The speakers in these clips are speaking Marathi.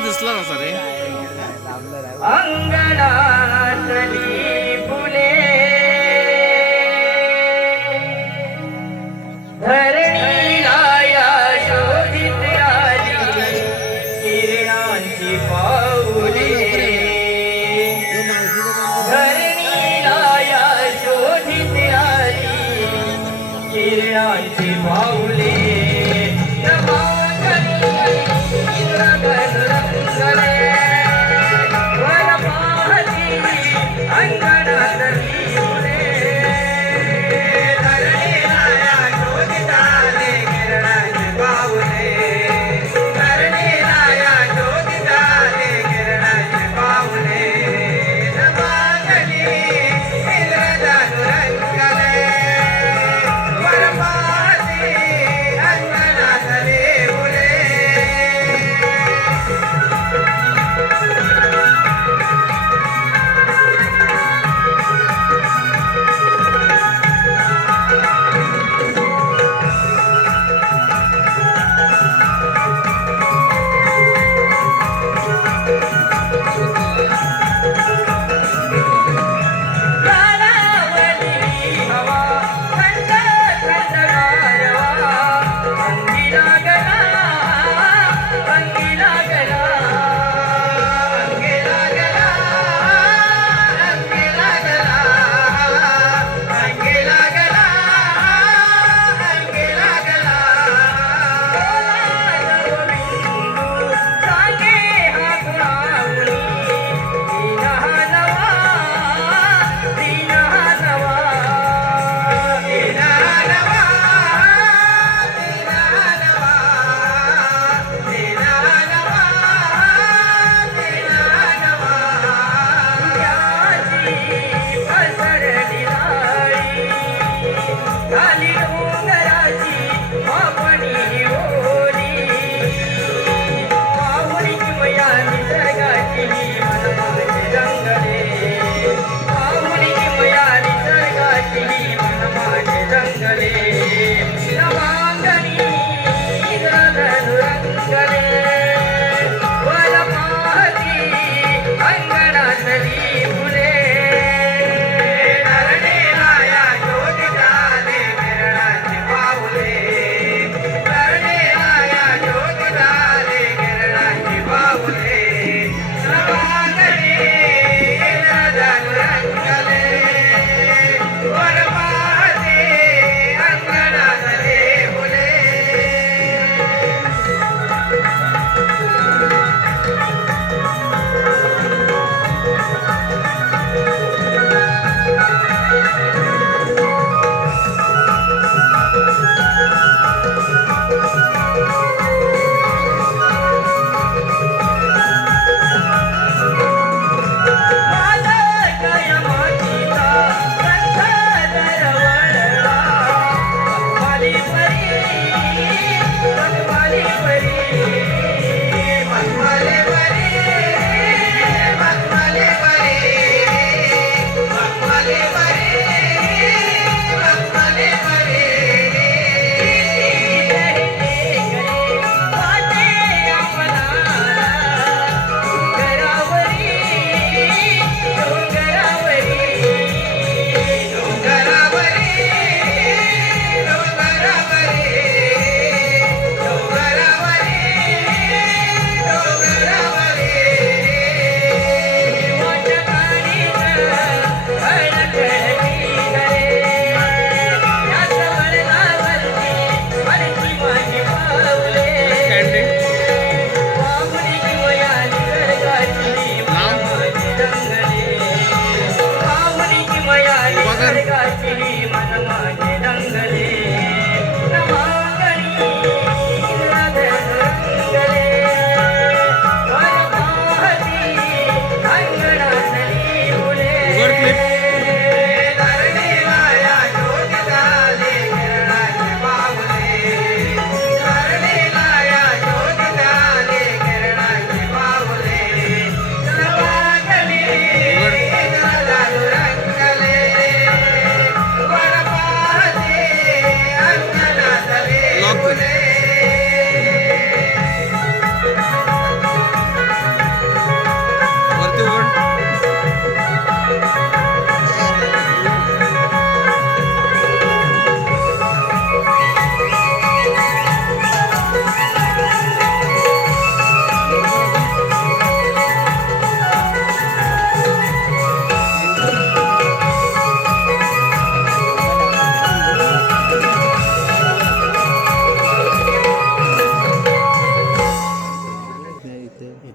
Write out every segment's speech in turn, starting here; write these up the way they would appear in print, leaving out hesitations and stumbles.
आवाज दिसला नसा रे. अंगणातली फुले धरणीला या शोधित आली किरणांची पाऊले. धरणीला या शोधित आली किरणांची पाऊले.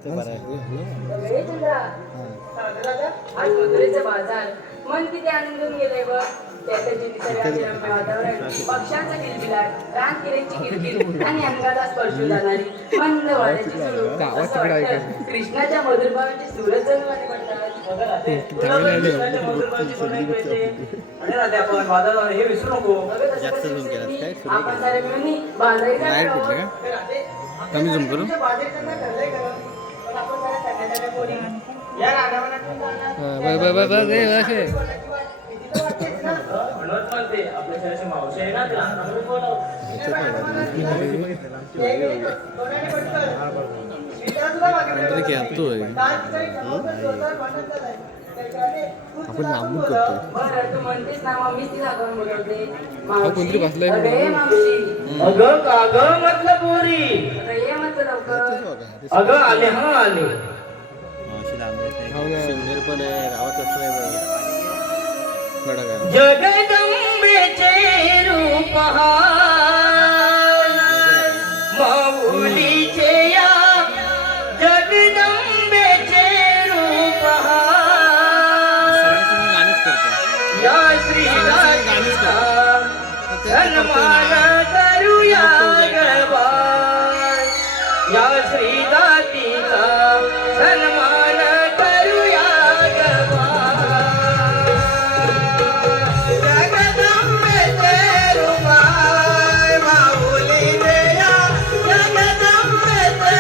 आज मधुरेचे बाजार मन किती आनंदून गेले बघ. त्याच्याची निसर्गाचे वातावरण, पक्ष्यांचा किलबिलाट, रान किरेची किलबिल आणि अंगाला स्पर्श जाणारी मंद वाऱ्याची सुरू. असं वाटतं कृष्णाच्या मधुर भावाची सूरज जणू आणि म्हणतात. हे विसरू नको. आपण सारे मिळून बाजारी कमी झूम करू आपण लांबून करतो. तू म्हणतेस ना मग मीच तिला जाऊन बोलवते. कोणतरी बसलाय. अरे मावशी, अगं कागं म्हटलं पोरी. अरे ये म्हटलं लवकर. अगं आले हा आले. पण गावात असं नाही. जगदंबेचे रूप हा माऊलीचे या जगदंबेचे रूप हा या श्रीराजीचा सन्मान करूया गबाळ. या श्रीदातीचा सन्मान करूया गबाळ. जगदंबेचे रूप हाय माऊलीचे या जगदंबेचे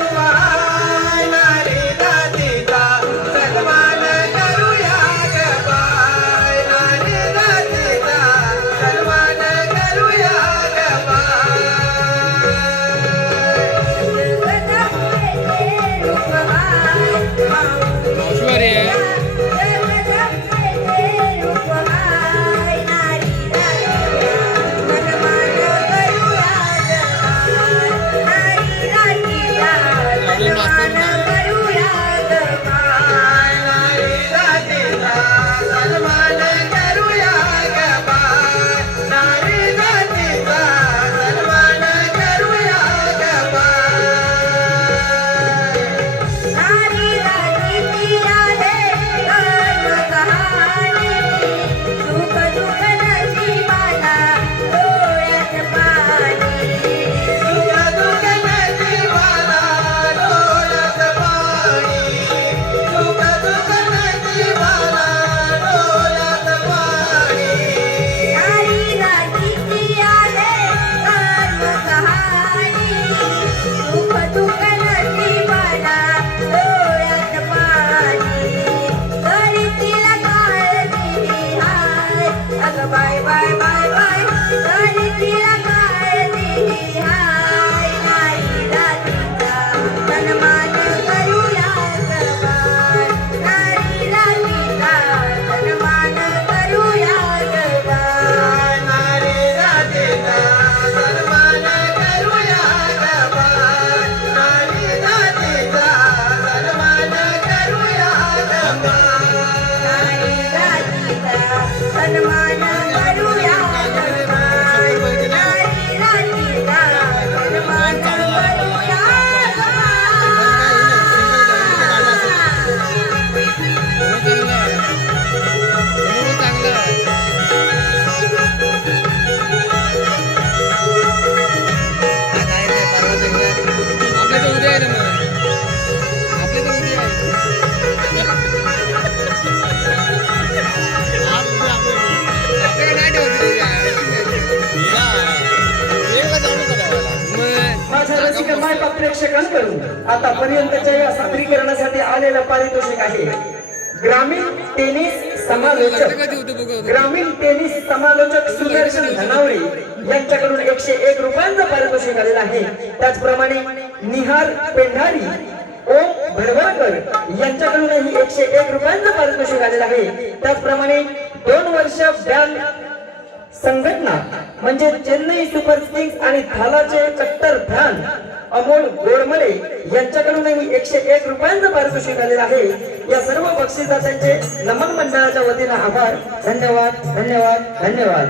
रूप हाय. नारी जातीचा सन्मान करूया गबाळ. नारी जातीचा सन्मान करूया गबाळ. प्रेक्षकांकडून आतापर्यंतच्या या सादरीकरणासाठी आलेलं पारितोषिक आहे ग्रामीण टेनिस समालोचक सुदर्शन धनावळे यांच्याकडून 101 रुपयांचं पारितोषिक आलेलं आहे. त्याचप्रमाणे निहार पेंढारी ओम भरवळकर यांच्याकडूनही 101 रुपयांचं पारितोषिक आलेलं आहे. त्याचप्रमाणे 2 वर्ष बँड संघटना म्हणजे चेन्नई सुपर किंग्स आणि थालाचे कट्टर फॅन अमोल गोडमले यांच्याकडूनही 101 रुपयांचं पारितोषिक आलेलं आहे. या सर्व बक्षिसांचे नमन मंडळाच्या वतीने आभार. धन्यवाद धन्यवाद धन्यवाद.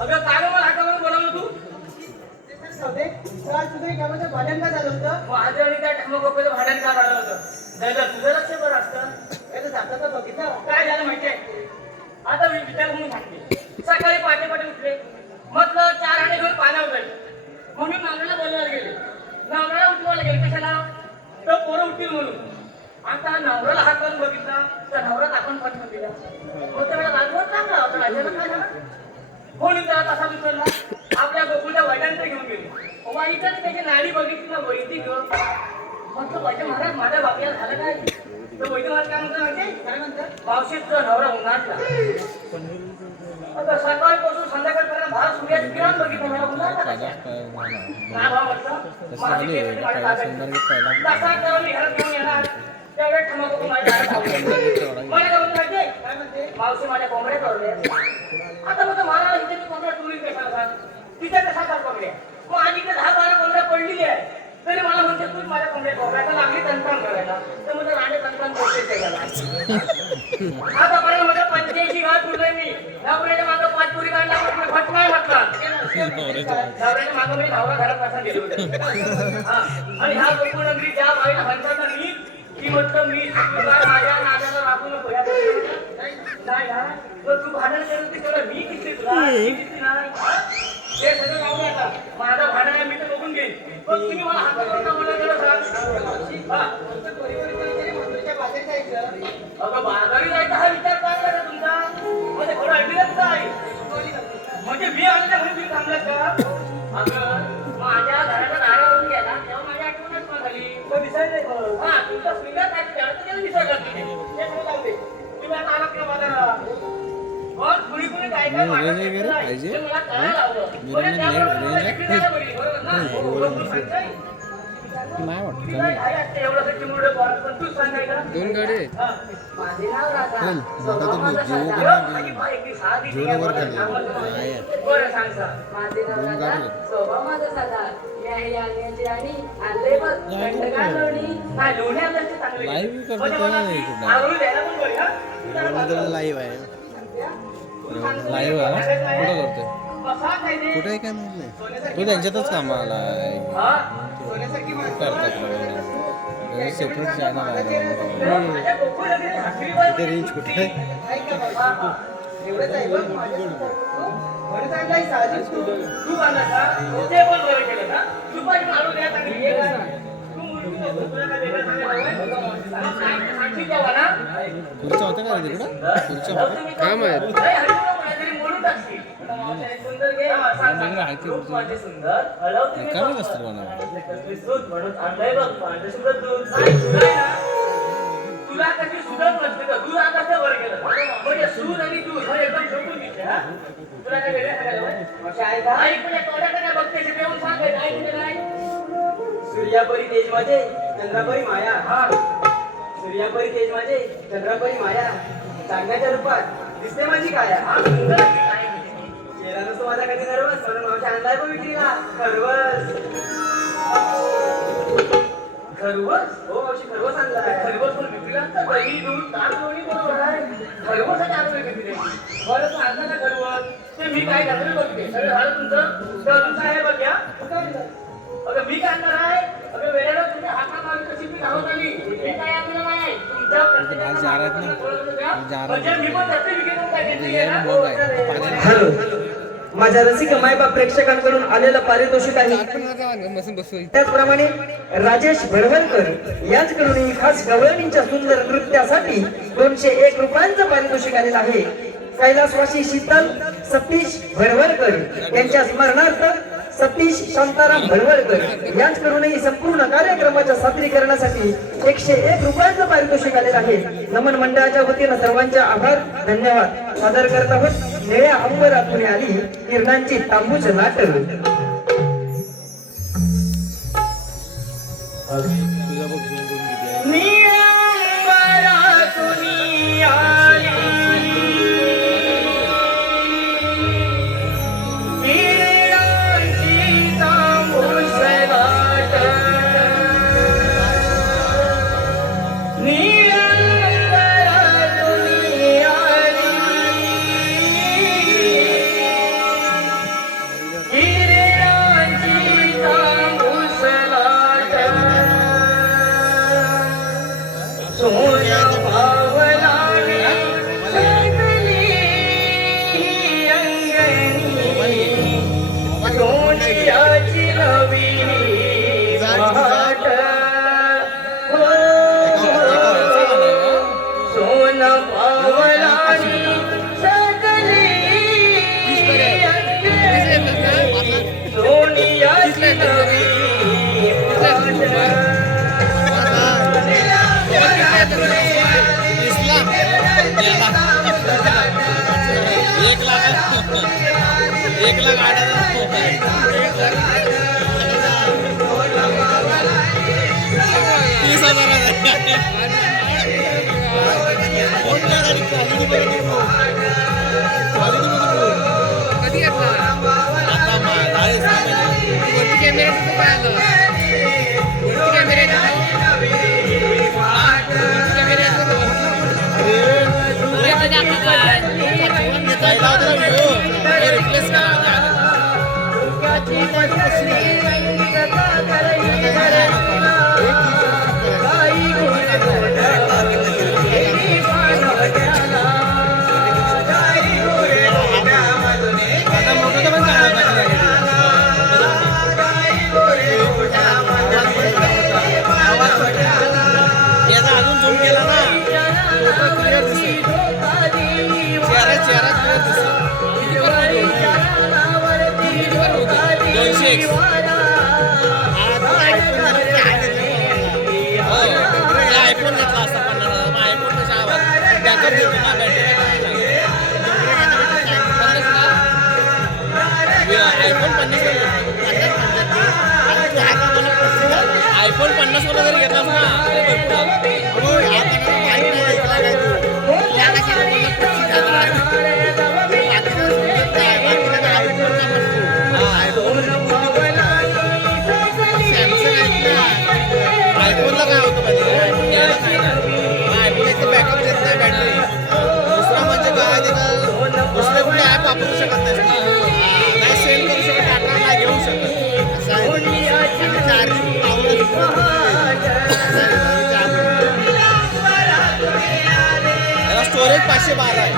अगं काय मला बोलावलं तू? काल तुझं एक कामाचं भांडण का झालं होतं? माझं आणि त्या ठमकोपचं भांडण का झालं होतं दादा तुझं लक्ष बरं असतं याचं जाता तर बघितलं. काय झालं माहितीये आता मी विचार म्हणून सांगते सकाळी पाटे उठले म्हटलं 4 आणे घेऊन पाण्यावर जाईल म्हणून नवऱ्याला बोलवायला गेले नवऱ्याला उठवायला गेले कशाला तो पोरं उठतील म्हणून आता नवऱ्याला हात करून बघितला तर नवरा आपण पटकन दिला मग त्याला राजवत चांगला होता राजाला काय झालं म्हणून त्याला तसा विचारला आपल्या गोकुळच्या वडिलांकडे घेऊन गेले वाईकडे त्याची नाडी बघितली ना वैती ग म्हटलं पाहिजे महाराज माझ्या बापीला झालं काय तर वैद्य महाराज काय म्हणतात माहिती काय म्हणतात मावशीचा नवरा उन्हाटला आता सकाळपासून संध्याकाळपर्यंत भात सूर्याचं किरण बघितलं मला उन्हाटला काय भाव म्हटलं माझी केस माझ्या ताब्यात. तसा करून मी घरात घेऊन येणार त्यावेळेस ठमक माझ्या दारात आवडली. मला काय म्हणते माहिती काय म्हणते मावशी माझ्या कोंबड्या तोडल्या आता मग मला इथे मी कोंबड्या टुरी कशाला सांग तिच्या कशा चाल कोंबड्या मग आणि इथे 10-12 कोंबड्या पडलेली आहे तरी मला म्हणते तू माझ्या कोंबड्या कोंबड्याला लागली तंत्रम करायला तर म्हणजे राणे तंत्रम करते आता पर्यंत माझ्या 85 गाव पुरले मी नवऱ्याच्या मागं 5 पुरी काढला पण फट नाही म्हटला नवऱ्याच्या मागं मी नवरा घरात बसा गेले होते आणि ह्या गोकुळ नगरी ज्या बाईला म्हणतात ना मी ती म्हटलं मी माझ्या नादाला राखू नको नाही हा मग तू भांडण करत ती तुला मी किती तुला मी किती नाही हे सगळं जाऊ दे आता माझं भांडण आहे मी तर बघून घेईन पण तुम्ही मला हात करून मला गेलं सांग बाजारी जायचं. अगं बाजारी जायचा हा विचार काय करा तुमचा म्हणजे थोडं ऐकलं काय म्हणजे मी आलेल्या घरी तुम्ही थांबलात का अगं माझ्या घराच्या दारावरून गेला तेव्हा माझ्या आठवणच पण झाली तो दिसायला हा तुमचा स्वीकार काय त्याला त्याला विसरला तुम्ही हे मला जाऊ दे तुम्ही आता आलात का बाजाराला मग कुणी कुणी काय काय वाटत पाहिजे. ते मला कळायला लावलं म्हणजे त्याबरोबर मला विक्री जायला बरी, बरोबर ना बरोबर सांगताय नाही वाटत तुला काय असते एवढं चिमुरडं पोरं, पण तूच सांगायचं दोन गाडी आहेत. हा. माझे नाव राधा. चल, आता तुम्ही स्वभाव जेवू माझा पण साधा. नाही. बाई, ती साधी जेवू ती वर आहे, खाली. आम्हाला तुम्हाला. नाही आहे. बरं सांग सांग. माझे नाव दोन राधा. गाडी आहेत. स्वभाव माझा साधा. मी आहे या अंगाची राणी. आणलंय बघ, थंडगार लोणी. हा, लोणी आपल्याला चांगलं आहे. Live करतो म्हणजे तेव्हा मला नाही ती कुठं. आवडून द्यायला पण बरी, हा. लाईव्ह आहे लाईव्ह आहे कुठं करतोय कसा काय ते? कुठे आहे काय माहित नाही तो त्यांच्यातच कामाला आहे हा? करतात सेपरेट चॅनल आहे माझ्या गोकुळ नगरीत हसरीबाई इथे रेंज कुठे आहे हा, हा. एवढंच आहे बघ बरं चांगलं आहे साहजिक तू. तू आला का? ते पण बरं केलं ना? तू पण मारून द्या चांगली. हे काय? तू मुलगी नको. तुला काय वेगळं सांगायला हवंय? सांगशी तेव्हा ना? खुर्च्या होत्या का रे तिकडं खुर्च्या होत्या काम आहेत अरे, हळू नको, नाहीतरी मोडून टाकशील. मावशाने सुंदर घे. हा, सांग, सांग. आहे ते खूप माझे सुंदर. हलवते मी रिकामीच बघ. असतील म्हणा. कसली सूत म्हणून आणलंय बघ. माझं सुद्धा दूध. नाही, तुला आहे ना? तुला कशी सुधत नसते का दूध आकाशा वर गेलं म्हणजे सूद आणि दूध हे एकदम शोधून दिसते हा तुला काय वेगळं सांगायला हवंय? मावशी आहे का? आई पण तोड्याकडे काय बघते ते येऊन सांग काय कुठे काय सूर्यापरी तेज माझे चंद्रापरी माया हा सूर्यापरी तेज माझे चंद्रापरी माया चांगल्याच्या रूपात दिसते माझी काया हा सुंदर आहे की काय म्हणजे. चेहरा नसतो माझा कधी नर्वस म्हणून मावशी आणलाय पण विक्रीला खरवस खरवस हो मावशी खरवस आणलाय खरवस पण विक्रीला असतं दही दूध ताक दोन्ही बरोबर आहे खरवसाची आरोग्य किती द्यायची बरं तू आणलं ना खरवस ते मी काय घातलं बघते सगळं झालं तुमचं तुमचं आहे बघ या अगं मी काय आणणार आहे अगं वेळेला तुम्ही हातात मारून कशी मी धावत आली हे काय आपल्याला नाही आहे. तुमच्या आज जार आहेत ना? जार आहेत. म्हणजे मी पण त्याचे विकेट काय घेतली आहे ना? बघ आहे पाण्याने हॅलो माझ्या रसिक मायबाप प्रेक्षकांकडून आलेलं पारितोषिक आहे मसून बसू त्याचप्रमाणे राजेश भडवलकर यांच्याकडून खास गवळणींच्या सुंदर नृत्यासाठी 201 रुपयांचं पारितोषिक आलेलं आहे कैलासवासी शीतल सतीश भडवलकर यांच्या स्मरणार्थ सतीश शांताराम भडवलकर यांच्याकडूनही संपूर्ण कार्यक्रमाच्या सादरीकरणासाठी 101 रुपयांचं पारितोषिक आलेलं आहे नमन मंडळाच्या वतीनं सर्वांचे आभार धन्यवाद सादर करत आहोत निळ्या अंबरातून आली किरणांची तांबूच नाटक तुझा बघ झूम करून किती आहे निळंबरातूनी आली किरणांची तांबूस गाठ. निळंबरातूनी आली किरणांची तांबूस एक लाख 可厉害了！ वरती कॅमेरा तिथं पाहिलं वरती कॅमेरा रिप्लेस याचा अजून झूम केला ना फोटो क्लिअर दिसेल चेहरा क्लिअर दिसेल 200x आयफोन घेतला असता 50,000 मग आयफोन कशा बॅकअप देतो ना बॅटरी आयफोन 50 आयफोन 50 वाला जरी घेतलास ना आयफोनला काय होतं माहिती आयफोन एक तर बॅकअप देत नाही बॅटरी दुसरा म्हणजे काय दुसरे कुठे ॲप वापरू शकत नाही सेल करू शकत डाटा नाही घेऊ शकत असं आहे चार्जिंग याला स्टोरेज 512 आहे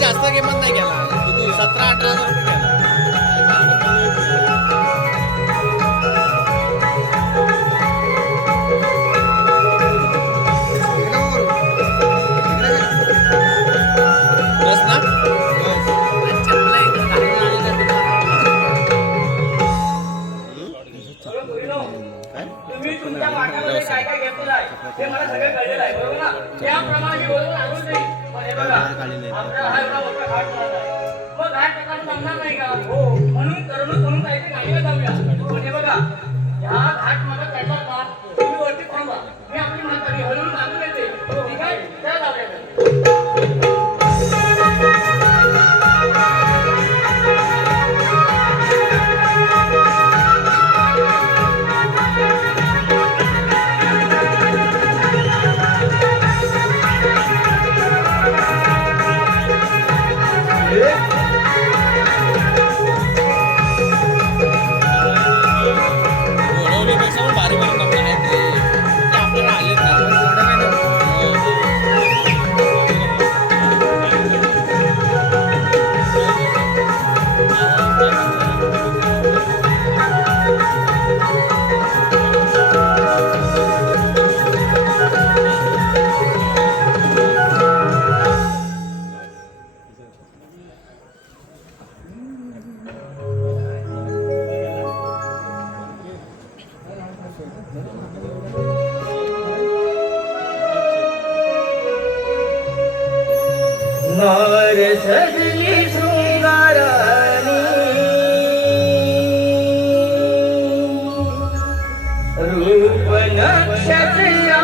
जास्त किंमत नाही गेला 17-18 हजार रुपये बस ना तुम्ही तुमच्या वाटामध्ये काय काय घेतलेलं आहे ते मला सगळं कळलेलं आहे बरोबर ना त्याप्रमाणे बरोबर आणून देईल पण हे बघा आपल्याला हा एवढा मोठा घाट मिळाला आहे मग घाट प्रकार जमणार नाही का हो म्हणून करून म्हणून काहीतरी गाडीला जाऊया पण हे बघा ह्या घाट मला चढला का तुम्ही वरती थांबा मी आपली म्हातारी हळूहळू बांधून येते ठीक आहे त्या जाऊया भारी भारी कपडे आहेत ते आपल्याला आले नार सजली शृंगारानी रूप नक्षत्रयावाणी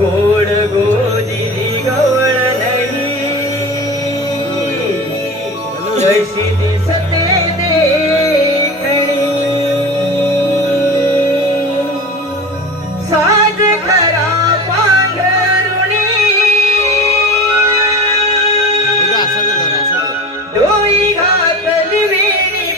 गोड गोदी गवळ नाही कशी दिसते देखणी साज खरा पांघरुणी डोई घातली वेणी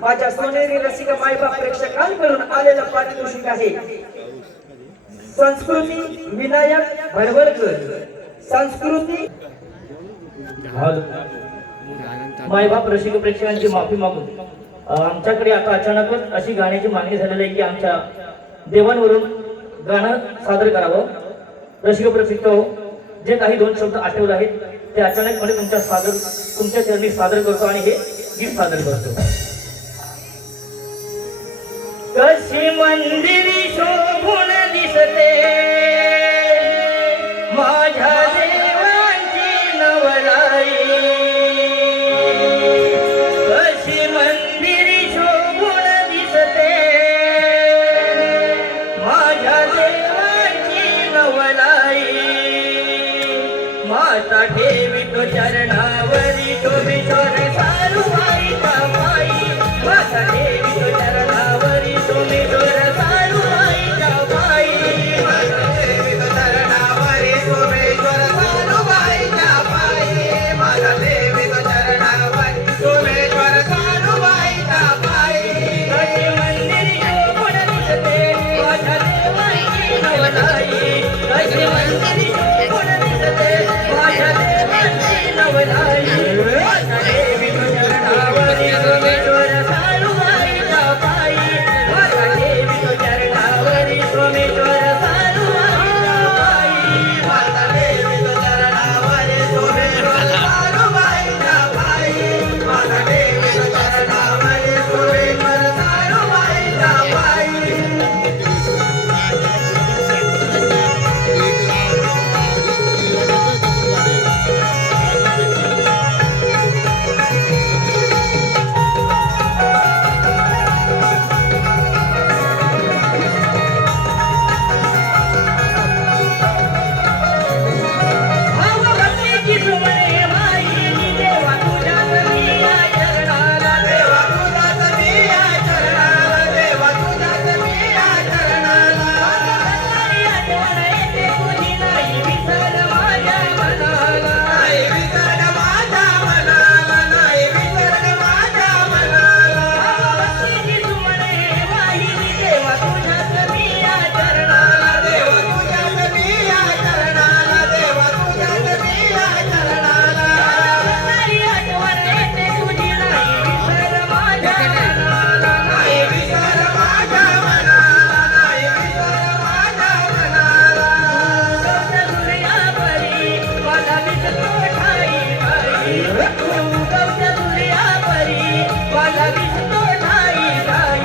माझ्या सोनेरी रसिक मायबाप प्रेक्षकांकडून आलेलं पारितोषिक आहे. संस्कृती विनायक भरवळकर. संस्कृती मायबाप रसिक प्रेक्षकांची माफी मागून आमच्याकडे आता अचानकच अशी गाण्याची मागणी झालेली आहे की आमच्या देवांवरून गाणं सादर करावं. रसिक प्रसिद्ध हो, जे काही 2 शब्द आठवले आहेत ते अचानकपणे तुमच्या चरणी सादर करतो आणि हे गीत सादर करतो. कशी मंदिरी शोभून दिसते माझ्या देवांची नवलाई, कशी मंदिरी शोभून दिसते माझ्या देवांची नवलाई. माता ठेवितो चरणावरी सोमेश्वर सारुबाईचा पायी, माता ठेवितो चरणावरी सोमेश्वर सारुबाईचा पायी, माता देवीच्या चरणावरी सोमेश्वर सानुबाईच्या पायी, माता देवीच्या चरणावरी सोमेश्वर सानुबाईच्या पायी. कशी मंदिरी शोभून दिसते माझ्या देवांची नवलाई, कशी मंदिरी शोभून दिसते माझ्या देवांची नवलाई. माता देवीच्या चरणावरी सोमेश्वर सारुबाईचा पायी, माता देवीच्या चरणावरी सोमेश्वर सारुबाईचा पायी. माता देवीच्या चरणावरी सोमेश्वर सानुबाईच्या पायी, माता देवीच्या चरणावरी सोमेश्वर सानुबाईच्या पायी. भावभक्तीची सुमने माई देवा तुझ्या चरणी चरणाला, देवा तुझ्याच मी या चरणाला, देवा तुझ्याच मी या चरणाला. आठवण येते तुझी नाही विसर माझ्या मनाला. नाही विसर माझ्या मनाला, नाही विसर माझ्या मनाला. भावभक्तीची सुमने माई देवा तुझ्या चरणी चरणाला, देवा तुझ्याच मी या चरणाला, देवा तुझ्याच मी या चरणाला. आठवण येते तुझी नाही विसर माझ्या मनाला. नाही विसर माझ्या मनाला, नाही विसर माझ्या मनाला. गौतसुर्या परी मला विसतो ठाई बाई, गौतसुर्या परी मला विसतो ठाई बाई.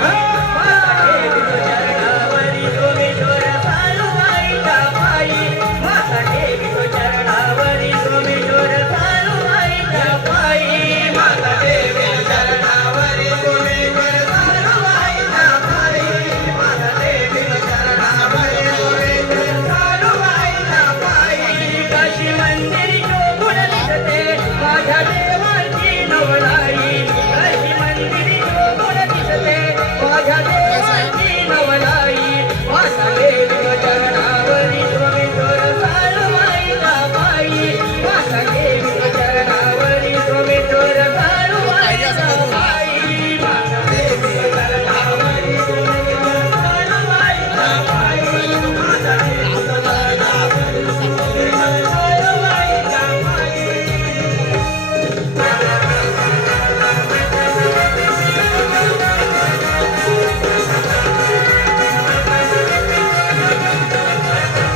माता ठेवितो चरणावरी सोमेश्वर सानुबाईच्या पायी, माता ठेवितो चरणावरी सोमेश्वर सानुबाईच्या पायी. माता देवीच्या चरणावरी सोमेश्वर सानुबाईच्या पायी, माता देवीच्या चरणावरी सोमेश्वर सानुबाईच्या पायी. कशी मंदिरी शोभून दिसते माझ्या देवांची नवलाई, कशी मंदिरी शोभून दिसते माझ्या देवांची नवलाई. माता देवीच्या चरणावरी सोमेश्वर सानुबाईच्या पायी, माता देवीच्या चरणावरी सोमेश्वर सानुबाईच्या पायी, माता देवीच्या चरणावरी सोमेश्वर सानुबाईच्या पायी, माता देवीच्या चरणावरी सोमेश्वर सानुबाईच्या पायी.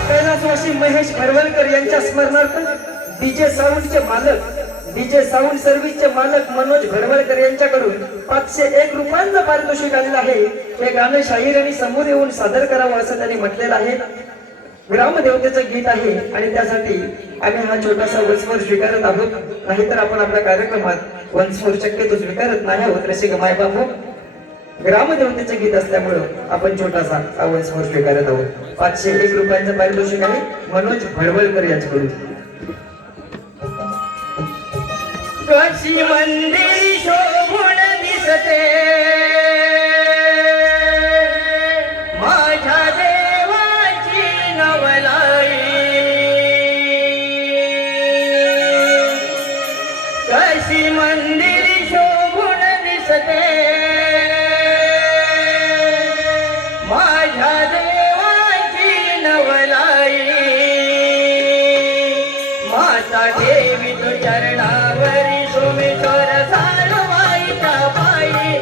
कैलासवासी महेश भरवलकर यांच्या स्मरणार्थ डीजे साऊंड सर्व्हिसचे मालक मनोज भरवलकर यांच्याकडून 501 रुपयांचं पारितोषिक आलेलं आहे. हे गाणं शाहीर आणि समोर येऊन सादर करावं असं त्यांनी म्हटलेलं आहे. ग्रामदेवतेचं गीत आहे आणि त्यासाठी आम्ही हा छोटासा वंशमोर स्वीकारत आहोत. नाहीतर आपण आपल्या कार्यक्रमात वंशमोर शक्यतो स्वीकारत नाही आहोत. रसिक मायबापू, ग्रामदेवतेचं गीत असल्यामुळं आपण छोटासा हा वंशमोर स्वीकारत आहोत. 501 रुपयांचं पारितोषिक आहे मनोज भडवलकर यांच्याकडून. कशी मंदिरी शोभून दिसते माझ्या देवाची नवलाई, कशी मंदिरी शोभून दिसते माझ्या देवाची नवलाई. माता ठेवितो चरणावरी सोमेश्वर सानुबाईच्या पायी,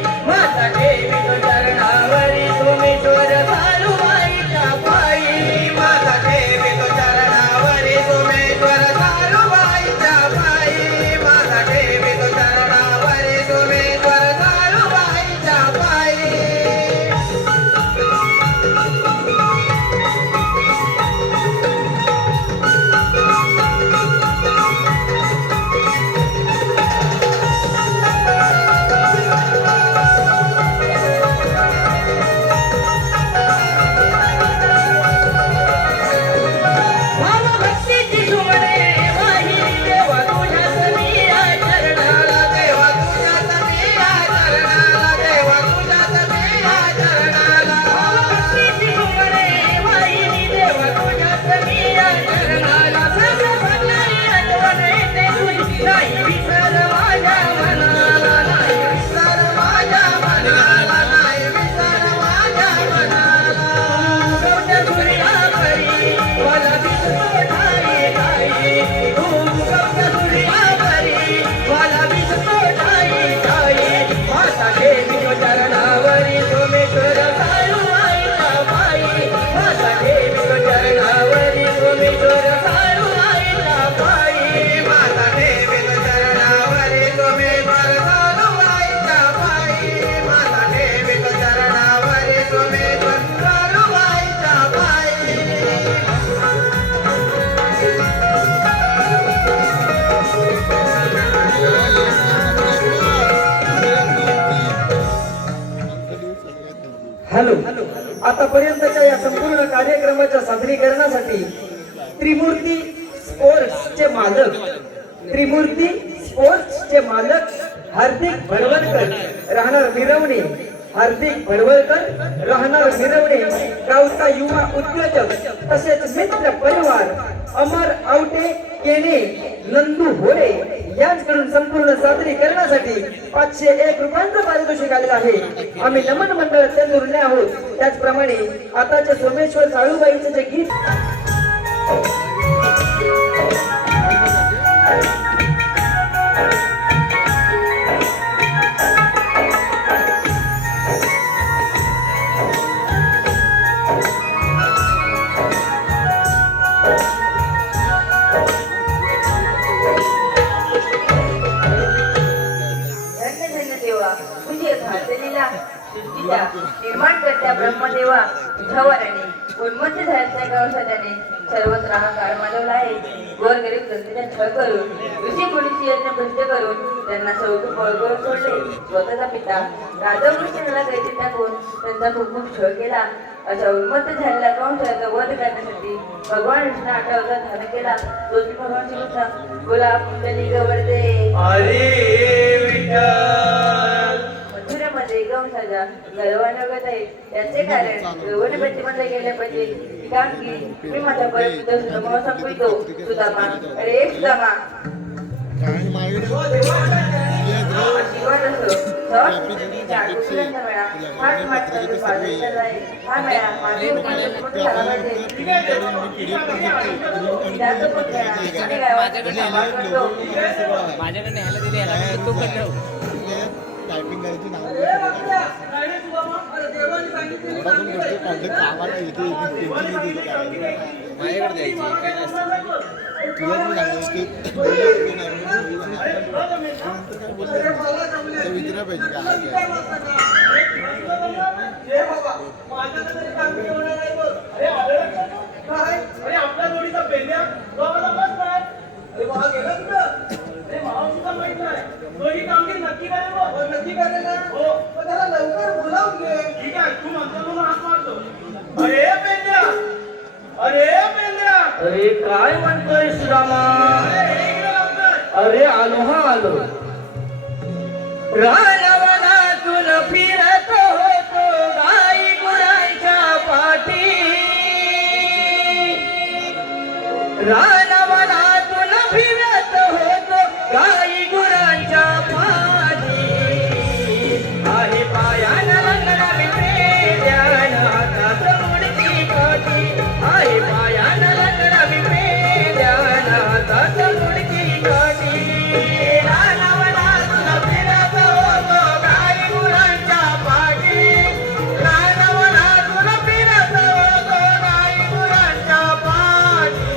हॅलो. आतापर्यंतच्या या संपूर्ण कार्यक्रमाच्या सादरीकरणासाठी त्रिमूर्ती स्पोर्ट्सचे मालक हार्दिक भडवळकर राहणार मिरवणे, गावचा युवा उद्योजक तसेच मित्र परिवार अमर आवटे, केने, नंदू होरे यांच्याकडून संपूर्ण सादरीकरणासाठी 501 रुपयांचं पारितोषिक आलेलं आहे. आम्ही नमन मंडळाचे जोडले आहोत. त्याचप्रमाणे आताचे सोमेश्वर साळूबाईचे जे गीत निर्माणकर्त्या ब्रह्मदेवा तुझ्यावराने उन्मत्त झाल्याच्या गवसाने सर्वत्र हाकार माजवला आहे. गोरगरीब जनतेचा छळ करून ऋषी मुनीची यज्ञ भ्रष्ट करून त्यांना सौख्य पळ करून सोडले. स्वतःचा पिता राजवृष्टीला कैदी टाकून त्यांचा खूप छळ केला. अशा उन्मत्त झालेल्या कंसाचा वध करण्यासाठी भगवान विष्णू आठवता धारण केला. तोच भगवान श्रीकृष्ण बोला कुंडली गवर्ते मथुरेमध्ये कंसाचा गर्वानुगत आहे. याचे कारण गवणपट्टीमध्ये गेल्यापाहिजे कारण की मी माझ्या पर्यंत संपवितो. सुदामा अरे सुदामा आशीर्वाद असो. सहस्रपतीच्या आगमनाचा मेळा हात मात्र स्वातंत्र्य आहे. हा मेळा माझे उपयोग झाला माझ्याकडे ह्याला दिले ह्याला तू कर टायपिंग करायची नाव माझ्याकडे द्यायची विचारा पाहिजे अरे आपल्या जोडीचा पेंड्या अरे बाबा गेलं कुठं? अरे मावशीचा माहित नाही. तो ही कामगिरी नक्की करेल ना? हो. पण त्याला लवकर बोलावून घे. ठीक आहे, तू म्हणतो म्हणून हात मारतो. अरे पेंड्या! अरे काय म्हणतोय सुदामा? अरे आलो हा आलो. रानवनातून फिरत होतो गाई गुरांच्या पाठी. रानवनातून फिरत होतो गाई गुरांच्या पाठी. आहे पायानं लंगडावी पेंड्यानं हातात मुडकी काठी. आहे पायानं लंगडावी पेंड्यानं हातात मुडकी काठी. रानवनातून फिरत होतो गाई गुरांच्या पाठी. रानवनातून फिरत होतो गाई गुरांच्या पाठी.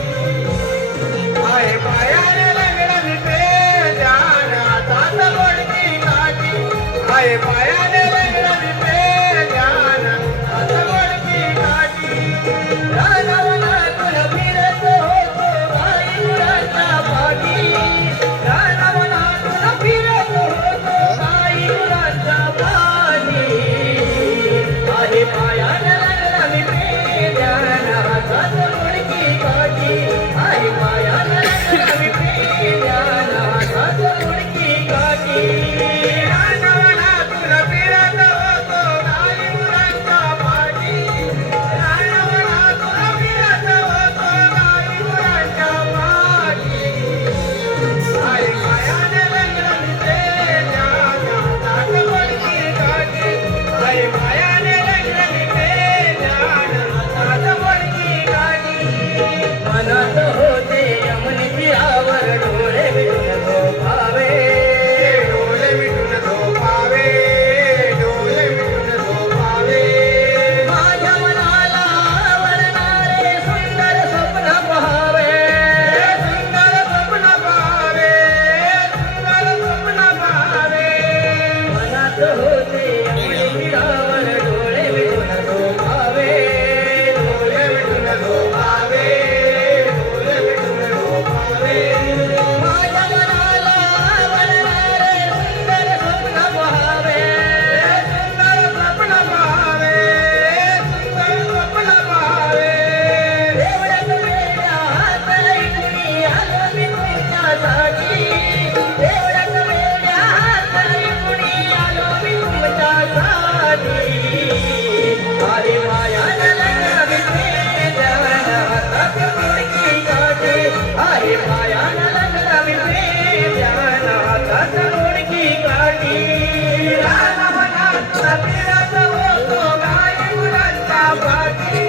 तुला फिरत होतो गाई गुरांच्या पाठी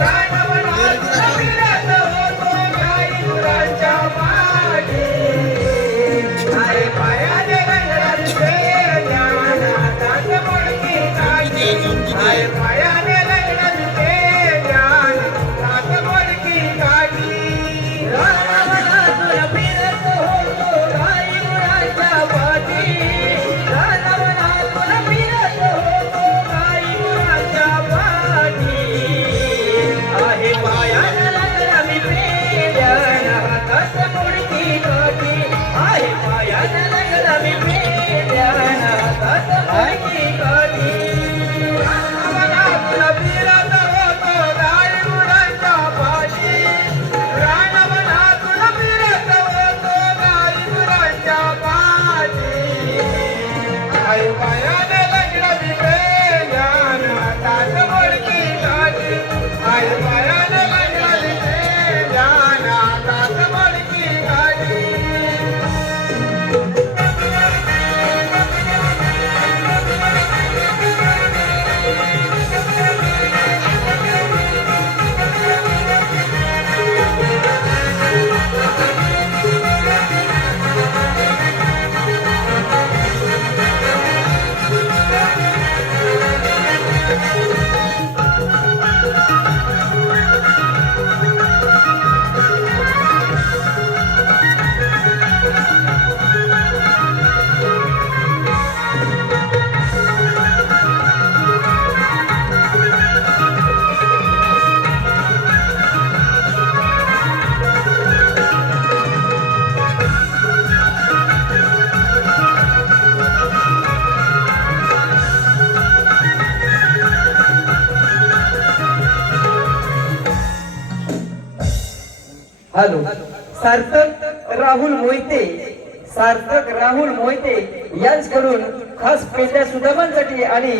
रानवनात तुला फिरत होतो गाई गुरांच्या पाठी आई पायाने लंगडते ज्ञानात मोडकी काठी आई पायाने लंगडते ज्ञानात मोडकी काठी रानवनात तुला फिरत होतो गाई गुरांच्या पाठी रानवनात तुला फिरत होतो गाई गुरांच्या पाठी आहे पायाने लंगडमी प्रेम हातात मोडकी काठी आहे पायाने लंगडमी प्रेम हातात मोडकी काठी रानवनात तुला फिरत होतो गाई गुरांच्या पाठी रानवनात तुला फिरत होतो गाई गुरांच्या पाठी आई पायाने लंगडमी प्रेम हातात मोडकी काठी आई पायाने लंगडमी प्रेम हातात मोडकी काठी हॅलो सार्थक राहुल मोहिते यांच्याकडून खास पेट्या सुदामांसाठी आणि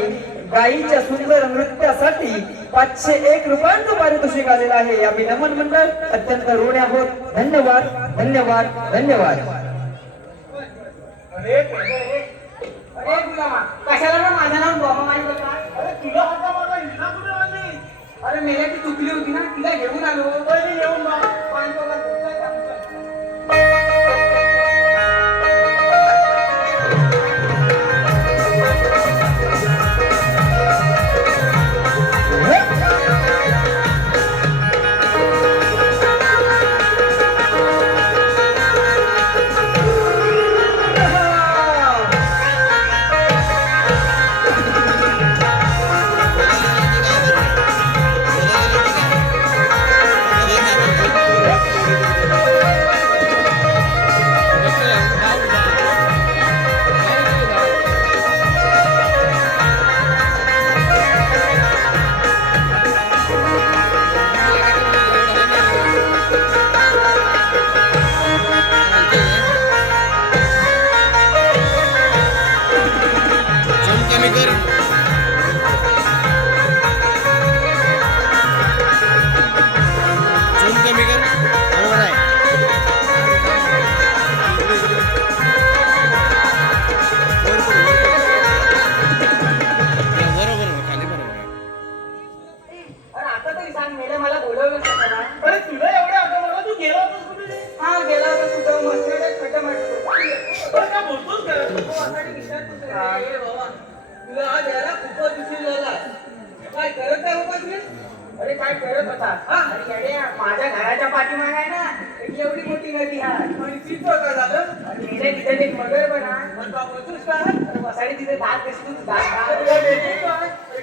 गायीच्या सुंदर नृत्यासाठी 501 रुपयांचं पारितोषिक आलेलं आहे. आम्ही नमन मंडळ अत्यंत ऋणी आहोत. धन्यवाद धन्यवाद धन्यवाद. अरे गुलामा कशाला ना माझं नाव बॉम्ब मारी करता? अरे तुला होता मला हिला कुठे आली? अरे मेल्या ती चुकली होती ना तिला घेऊन आलो पहिले येऊन बा पाणी बघा तुझं काम कर. तुला आज याला खूपच उशीर झाला. काय करत आहे बाबा तुम्ही? अरे काय करत होता? अरे येड्या, माझ्या घराच्या पाठीमागे आहे ना एक एवढी मोठी नदी आहे. आणि तिथं काय झालं? अरे मेले तिथे एक मगर बना. का बोलतोस का? अरे वसाडी तिथे दात कशी तू दात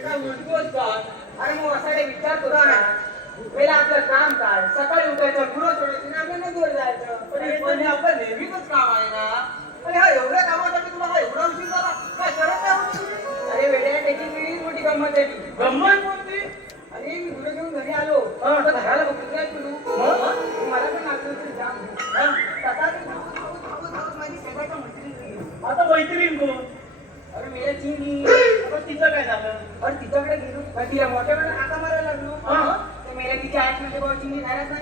काय बोलतोस का? अरे मग वसाडे विचारतो ना पहिला आपलं काम काय? सकाळी उठायचं, गुरं सोडायची ना आपल्या नदीवर जायचं. पण हे आपलं नेहमीच काम आहे ना. अरे हा एवढ्या कामासाठी तुला हा एवढा उशीर झाला? काय करत आहे बाबा तुम्ही? अरे वेड्या, त्याची वेगळीच मोठी गंमत आहे ती. गंमत कोणती? अरे मी गुरं घेऊन घरी आलो तर घराला बघून काय करू? मला पण नाचलं तरी जाम. माझी शेजारच्या मैत्रीण. आता मैत्रीण कोण? अरे मेला चिंगी. पण तिचं काय झालं? अरे तिच्याकडे गेलो पण तिला मोठ्याकडे हाका मारायला लागलो. तर मेला तिच्या आईमध्ये बाबा चिंगी घरात ना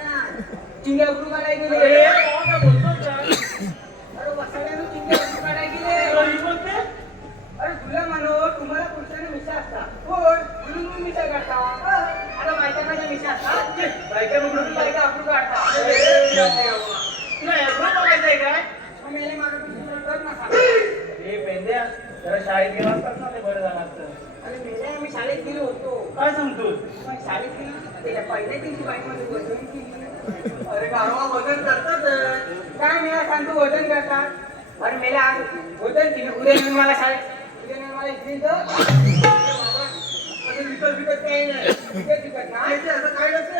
चिंग्या उकरू काढायला गेले. अरे वसाड्यानं चिंग्या उकरू काढायला गेले. अरे तुला म्हणो तुम्हाला पुढच्या काढता आता बायकांना जे मिशा असतात बायका बघून बायका आपण काढता तुला एवढं बघायचंय काय मग मेले माझं दुसरं कर ना सांग. हे पेंद्या जरा शाळेत गेला असतात ना ते बरं झालं असतं अरे मेले आम्ही शाळेत गेलो होतो काय सांगतो मग शाळेत गेलो त्याच्या पहिल्या दिवशी बाईमध्ये वजन केली अरे गावा वजन करतात काय मेला सांगतो वजन करतात अरे मेला आज वजन केली उद्या येऊन मला शाळेत उद्या येऊन मला इकडे विकत काही नाही विकत नाही असं काय नसतं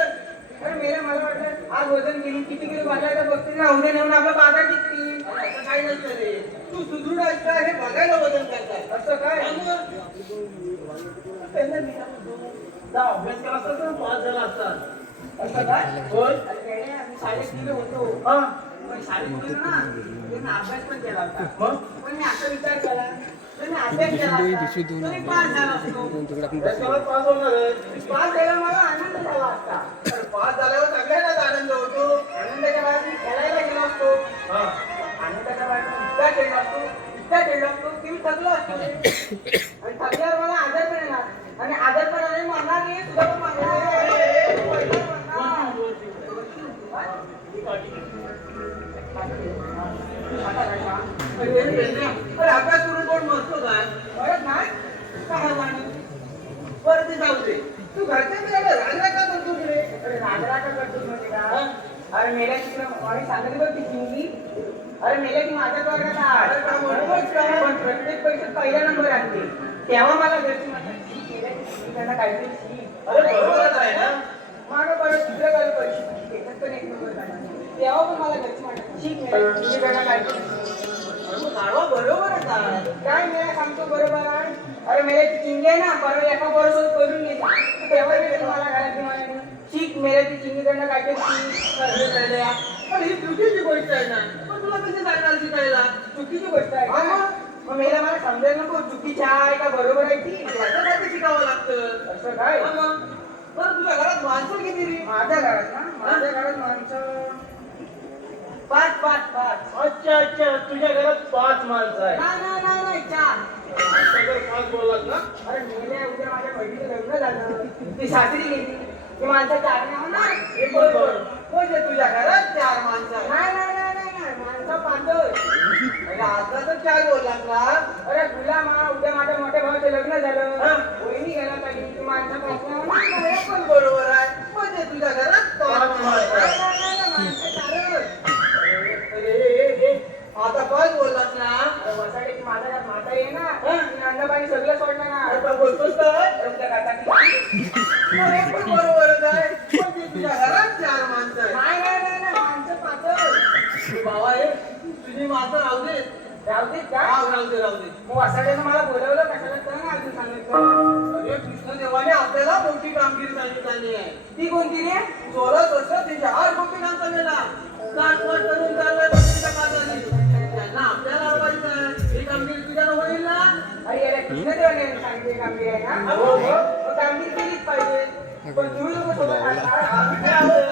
अरे मेला मला वाटलं आज वजन केली किती किलो बाजारात बघते ना उद्या नेऊन आपला बाजार जिंकतील असं काही नसतं रे तू सुदृढ आहेस का हे बघायला वजन करतात असं काय जा अभ्यास केला असता तर पास झाला असतात असं काय होय अरे मेले आम्ही शाळेत गेलो होतो हा पण शाळेत गेलो ना त्यांनी अभ्यास पण केला होता मग पण मी असा विचार केला तर मी अभ्यास केला असता तरी पास झाला असतो त्याच्यावर पास होणार आहे. पास झाला मला आनंद झाला असता तर पास झाल्यावर सगळ्यांनाच आनंद होतो आनंदाच्या बाहेर मी खेळायला गेलो असतो हा आनंदाच्या बाहेर इतका खेळलो असतो की मी थकलो असतो आणि थकल्यावर मला आजार पण येणार आणि आजार पण आले म्हणणार नाही तुझा पण म्हणणार अरे अभ्यास करून कोण म्हणतो काय परत नाही काय माणूस बरं ते जाऊ दे तू घरच्या मिळाला राजा का करतो रे अरे राजरा का करतो म्हणजे का अरे मेल्या तिकडं आणि सांगितलं बघ ती चिंगी अरे मेल्या ती माझ्या वर्गात अरे का म्हणतोस काय? पण प्रत्येक परीक्षेत पहिला नंबर आणते तेव्हा मला घरची म्हणतात त्यांना काहीतरी शिक अरे बरोबरच आहे ना मागं परत चित्रकला परीक्षेत त्याच्यात पण एक नंबर काढला तेव्हा पण मला घरची म्हणतात शिक मेल्या चित्रकला काहीतरी अरे मग गाडवा बरोबरच आहे काय मेला सांगतो बरोबर आहे अरे मेल्याची चिंगी आहे ना परवा एका बरोबर करून घेतली तेव्हा मी मला घरातली मला शिक मेल्याची चिंगी त्यांना काहीतरी शिक अरे मेल्या, पण ही चुकीची गोष्ट आहे ना पण तुला कशी सांगणार शिकायला चुकीची गोष्ट आहे हा का? मग मेला मला समजायला नको चुकीची आहे का बरोबर आहे ती त्याच्यासाठी शिकावं लागतं असं काय हा मग. बरं तुझ्या घरात माणसं किती रे माझ्या घरात ना माझ्या घरात माणसं पाच अच्छा अच्छा तुझ्या घरात 5 माणसं आहे नाही चार सगळं 5 बोललात ना अरे मेल्या उद्या माझ्या बहिणीचं लग्न झालं ती सासरी गेली ती माणसाच्या आज्ञा ना हे बरोबर म्हणजे तुझ्या घरात 4 माणसं आहे नाही माणसं पाच अरे आता तर 4 बोललात ना अरे तुला मा उद्या माझ्या मोठ्या भावाचं लग्न झालं हा. वहिनी गेला पाहिजे ती माणसं पाच हे पण बरोबर आहे म्हणजे तुझ्या घरात 5 माणसं आहे माणसं चारच अरे आता 5 बोललात ना वसाडीची माझ्या घरात माता आहे ना ती अन्नपाणी सगळं सोडलं ना आता बोलतोस काय तुमच्या काकाची हे पण बरोबरच आहे म्हणजे तुझ्या घरात 4 माणसं आहे नाही माणसं पाच बाबा हे तुझी माणसं राहू दे राहू देत का राहू दे मग वसाड्यानं मला बोलवलं कशाला तर ना अजून सांगितलं अरे कृष्णदेवाने आपल्याला मोठी कामगिरी सांगितली आहे ती कोणती रे 16 वर्ष तिचे 8 कोटी काम चाललेला 60 वर्ष तरुण चाललाय बहिणीच्या कामाने त्यांना आपल्याला अडवायचं आहे ही कामगिरी तुझ्याला होईल ना अरे याला कृष्णदेवाने सांगितली कामगिरी आहे ना मग कामगिरी केलीच पाहिजे पण तुम्ही लोक सोबत आम्ही काय आहोत?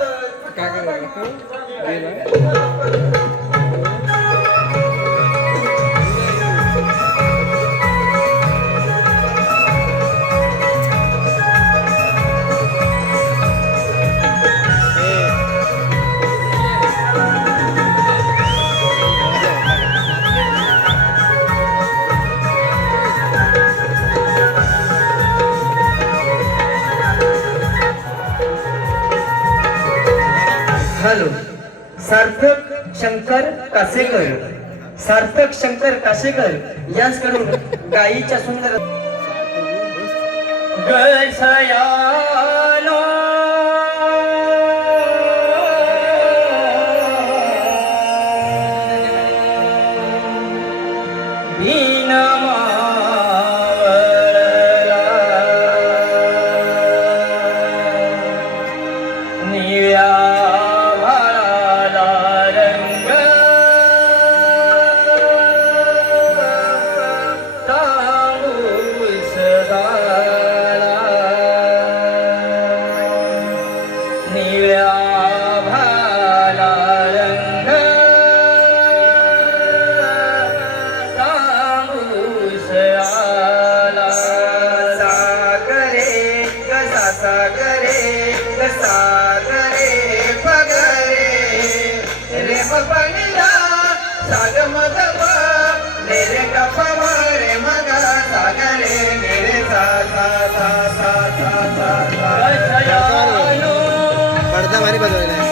हॅलो सार्थक शंकर कासेकर यांच्याकडून गायीच्या सुंदर गसयानो सागरे पगरे रे पगला साग मग रे रे गप रे मग सागरे रे सा सा सा सा सा सा पडदा भारी बजवायला आहे.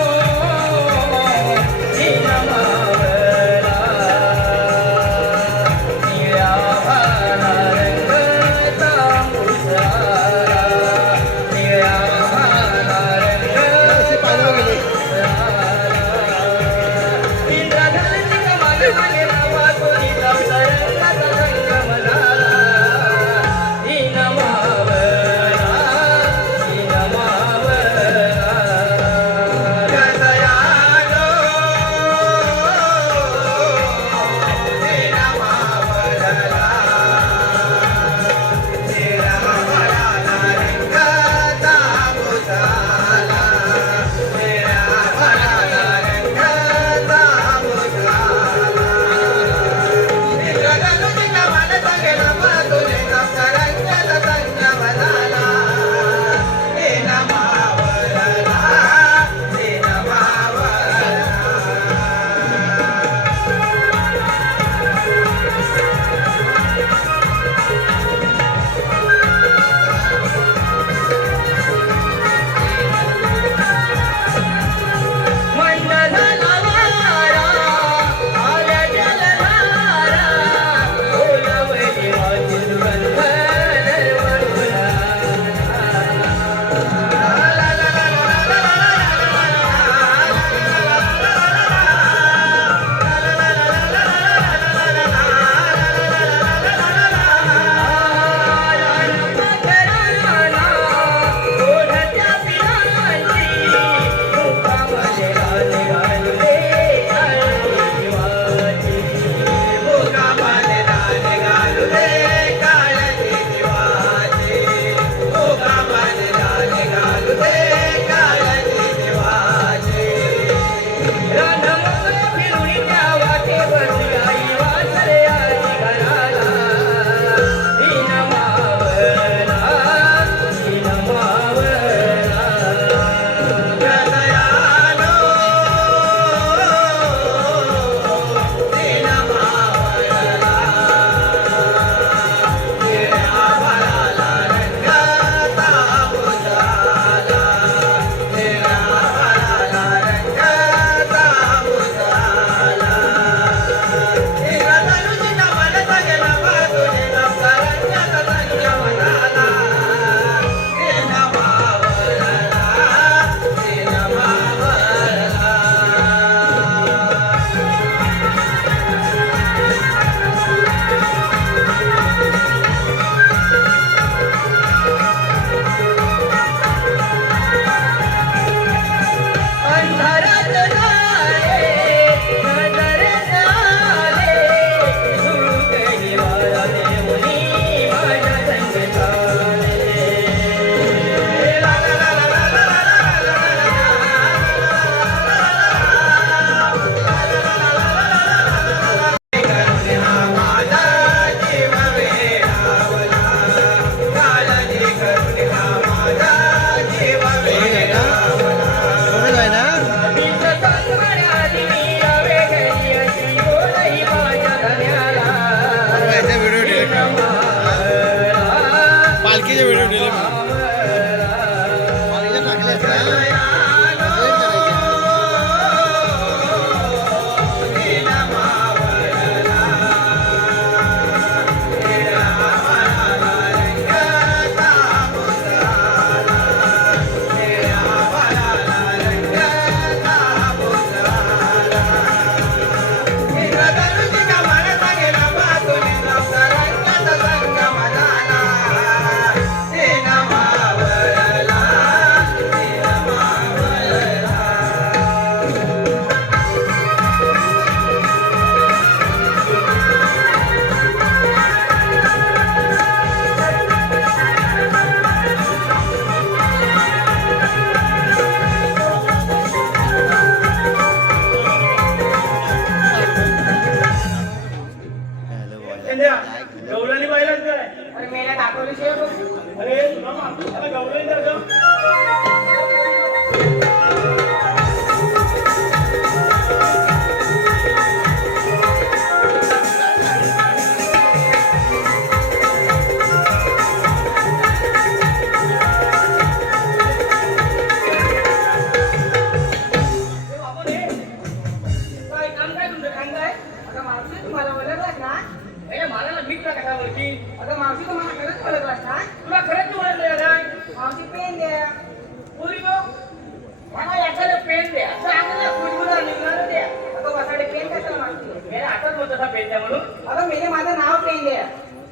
कसा पेंद्या म्हणून? अगं मेले माझं नाव पेंड्या.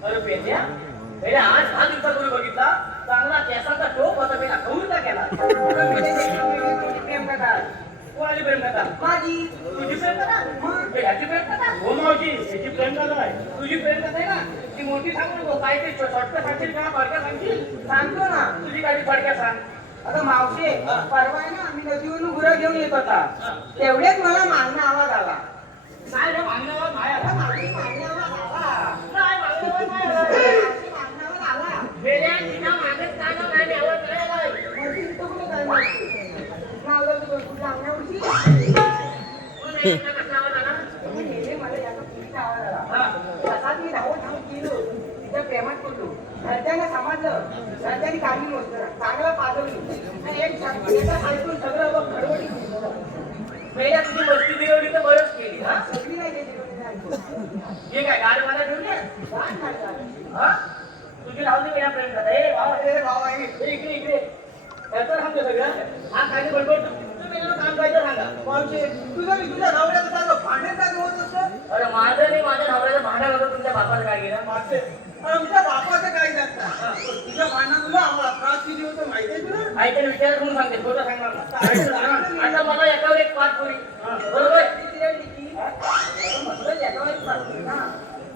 अरे पेंद्या पेंद्या आज 6 दिवसापूर्वी बघितला चांगला केसाचा टोप होता पेंद्या कौलता केला. अगं मेले कोणी प्रेम करतात. कोणाची प्रेम कथा? माझी. तुझी प्रेम कथा? मग? ह्याची प्रेम कथा? हो मावशी ह्याची प्रेम कथा आहे. तुझी प्रेम कथा आहे ना ती मोठी सांगू नको काय ते शॉर्टकट सांगशील का थोडक्यात सांगशील? सांगतो ना. तुझी गाडी थोडक्यात सांग. आता मावशे परवा आहे ना आम्ही नदीवरून गुरं घेऊन येत होता. तेवढ्याच मला मागणं आवाज आला. नाही रे मागण्यावर नाही आला. मावशी मागणं आवाज आला. नाही मागण्यावर नाही आला. मावशी मागणं आवाज आला. मेल्या तिच्या मागेच काय नाव नाही आवाज नाही आला. मावशी इथं कुठे काय मावशी? नाव लावतो कुठं अंगणावरती? कोण आहे तिच्या कसला आवाज आला? मग मेले मला याचा पुरीचा आवाज आला. हा. तसाच मी धावून गेलो. तिच्या प्रेमात पडलो. घरच्यांना समजलं. घरच्यांनी काढली मोजलं. चांगलं पाजवली. आणि एक शब्द ऐकून सगळं बघ खडबडीत दिसलं. मेल्या तुझी मस्ती दिवली तर बरंच केली हा. सगळी नाही गेली कोणी ऐकून. हे काय गाडी मला ठेवली आहे? काय करतात? हा? तुझी लावली मेल्या प्रेम कथा. ए भावा रे भावा इकडे इकडे याचं सांगतो सगळं. हा काय नाही बडबड तू मेल्याला काम काय तर सांगा. मावशी तुझ्या नवऱ्याचं सांग भांडण काय होत असतं? अरे माझं नाही माझ्या नवऱ्याचं भांडण होतं तुमच्या बापाचं काय गेलं मागचे आमच्या बापाचं काय जातात तुझ्या भांडण तुला आम्हाला त्रास किती होतो माहिती आहे तुला? ऐकून विचार करून सांगते खोटं सांगणार नाही. आता मला एकावर एक पाच पोरी बरोबर म्हटलं याच्यावर एक चालतोय ना.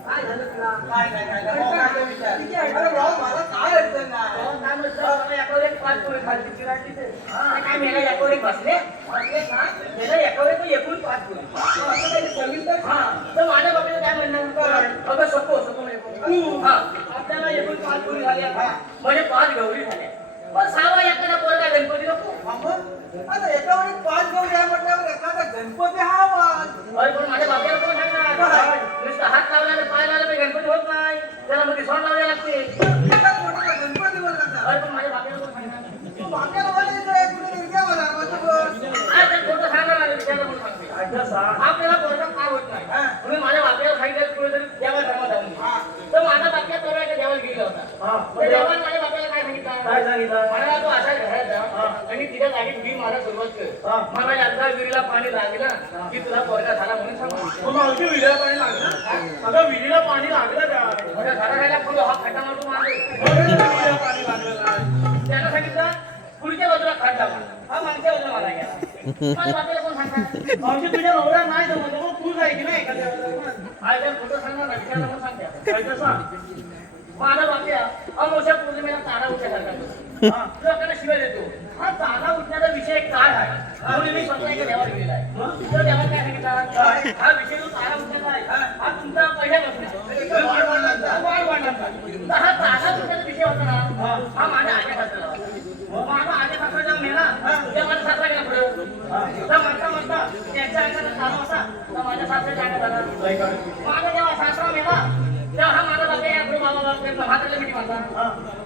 काय झालं तुला? काय काय काय काय विचार. अरे भाऊ, मला काय अडचण नाही. काय म्हटलं मला एकावर एक पाच पोरी खालची चिराटीच आहे. काय मेला एकावर एक बसले बसले ना? मेला एकावर एक एकूण पाच पोरी. असं काही सविस्तर हा तर माझ्या बाबाचं काय म्हणणं अगं सपो हा आपल्याला एकूण पाच पोरी झाल्या म्हणजे 5 गौरी झाल्या पण 6वा एखादा पोरगा गणपती नको. आपण आता एकावर एक 5 गौरी आहे म्हटल्यावर एखादा गणपती हा आवाज. अरे पण माझ्या बाबाला कोण सांगणार नुसतं हात लावला पाय लावला तर गणपती होत नाही त्याला मग दिसवण लावायला लागते. एका पोटाला गणपती बोलतात. अरे पण माझ्या बाबाला कोण सांगणार तू मागच्या बोलायचं कुठे निर्ग्या बोला माझं बोल. आता खोटं सांगणार आलं विचारलं म्हणून सांगते. आपल्याला पोरगा काय होत नाही म्हणून माझ्या बाबाला सांगितलं कुठेतरी देवाला धर्म जाऊन तर माझा बाप्या तो एका देवाला गेला होता. त्या देवाला माझ्या बाबाला काय सांगितलं मला तू असा घरात जा आणि तिच्या जागेत विहीर मारा सुरुवात कर. मला एकदा विहिरीला पाणी लागलं की तुला पोरगा झाला म्हणून सांगू. मावशी विहिरीला पाणी लागलं. अगं विहिरीला पाणी लागलं काय? म्हणजे झाला राहिला पुढे हा खड्डा मारतो मागे विहिरीला पाणी लागलं नाही. त्यानं सांगितलं पुढच्या बाजूला खड्डा मार. हा मागच्या बाजूला मला गेला. माझ्या बाबाला कोण सांगणार मावशी तुझ्या नवरा नाही जमत मग तू जाय की नाही एखाद्या वेळेला. आज जर खोटं सांगणार नाही विचारलं म्हणून सांगते काय तर सांग. माझा बाप्या अमावस्या पौर्णिमेला तारा उठ्या लोकांना शिवाय देतो. हा तारा उठण्याचा विषय काय आहे म्हणून मी स्वतः एका देवाला गेलेला आहे. तर देवाला काय सांगितलं हा विषय जो तारा उठण्याचा आहे हा तुमचा पहिल्यापासून वाढ वाढणार. तर हा तारा उठण्याचा विषय होता ना हा माझ्या आज्या सासऱ्याला होता. माझा आज्या सासरा जेव्हा मेला तेव्हा माझा सासरा गेला पुढे तर म्हणता म्हणता त्यांच्या अंगाचा तारा होता तर माझ्या सासऱ्याच्या अंगात आला. माझा जेव्हा सासरा मेला तेव्हा हा माझा बाबा या महाराष्ट्राला मिठी मारला.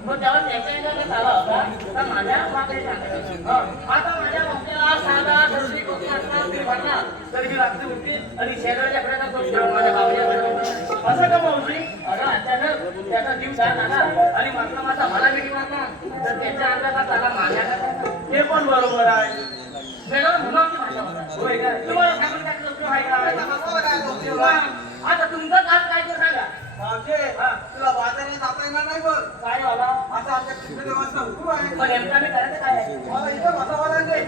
मग तेव्हा त्याच्या अंगाचा तारा होता तर माझ्या बाबाच्या अंगात आता माझ्या बाबाला साधा सर्दी खोकला असला तरी भरला तरी मी रात्री उठते आणि शेजारच्या घराचा तो शेवट माझ्या बाबाच्या असं का मावशी. अगं अचानक त्याचा जीव जात आला आणि मागचा माझा मला मिठी मारला तर त्याच्या अंगाचा तारा माझ्या अंगात. हे पण बरोबर आहे. मॅडम म्हणून आमची भाषा होता. होय का? तुम्हाला सांगून टाकलं उपयोग आहे का? आता तुमचं काम काय ते सांगा. मावशी, तुला बाजारात जाता येणार नाही बघ. काय व्हावा असं आमच्या कृष्णदेवाचा हुकूम आहे. पण नेमका मी करायचं काय आहे? मला इथं बसावं लागेल.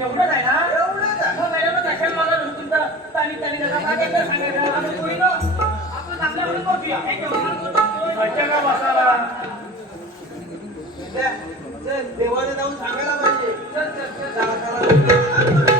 एवढंच आहे ना एवढंच आहे. मग मॅडम कशाला मला तुमचा तानी तानी नका काय काय सांगायचं आपण पुढे आपण चांगल्या म्हणून पोहोचूया. अच्छा का बसायला चल, देवाला जाऊन सांगायला पाहिजे. चल चल चल चला, चला.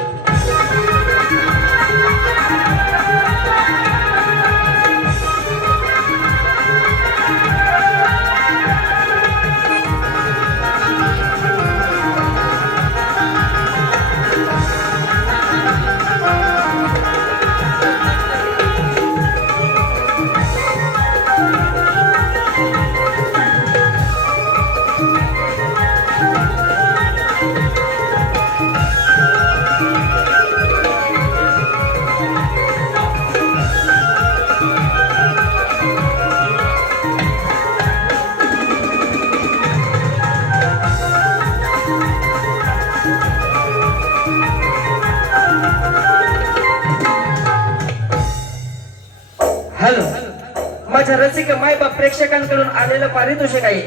माझ्या रसिक मायबाप प्रेक्षकांकडून आलेलं पारितोषिक आहे.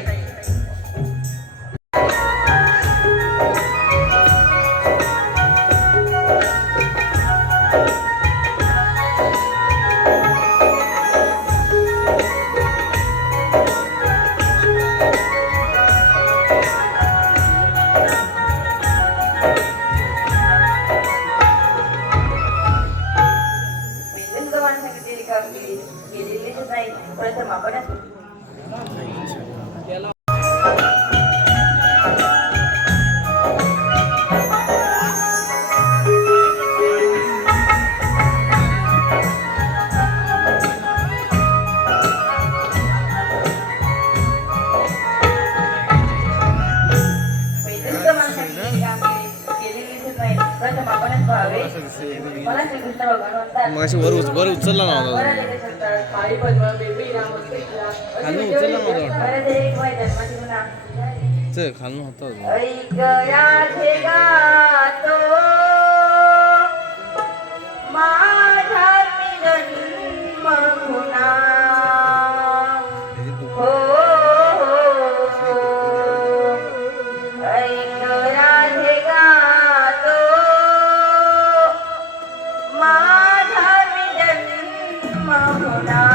प्रथम आपण प्रथम आपणच पाहावे. मला श्रीकृष्ण भगवान मग अशी वर उचलला नव्हता काळी पद्म बेबी राम श्रीकृष्ण खाली उचलला नव्हता परत एक वय जन्माची गुन्हा चल खालून होता ऐक राधे गातो माझा जन्म गुन्हा हो ऐक राधे गातो माझा जन्म गुन्हा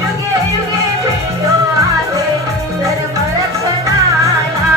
युगे युगे भेटो आहे धर्म रक्षणाला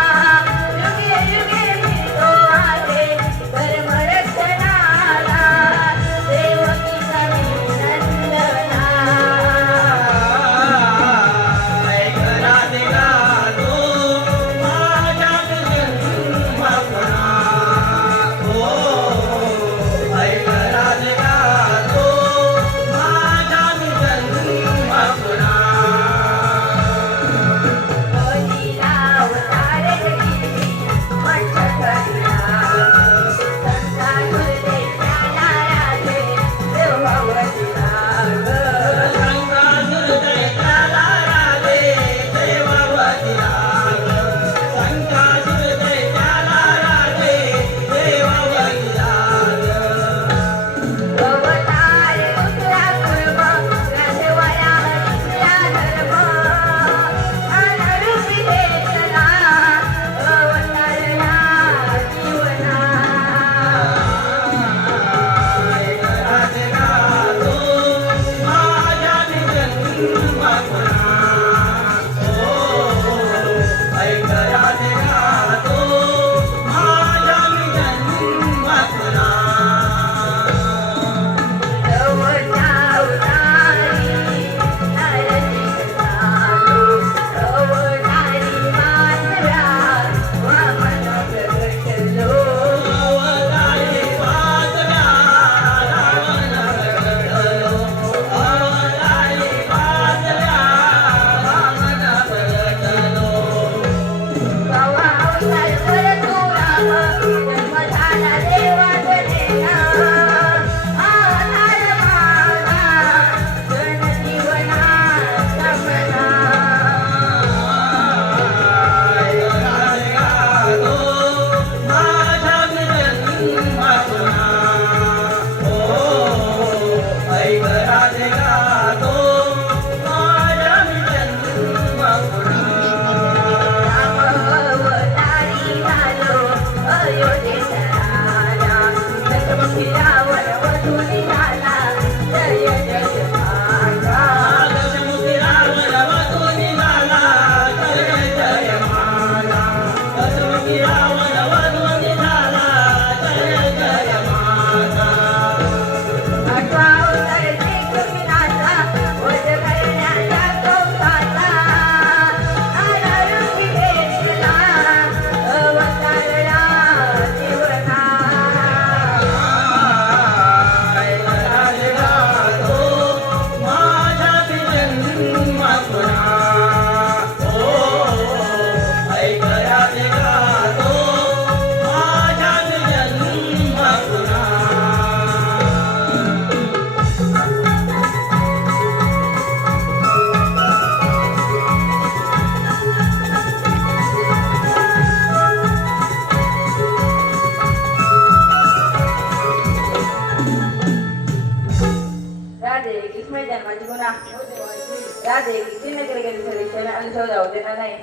तुझ्यासोबत जाऊ देणार नाही.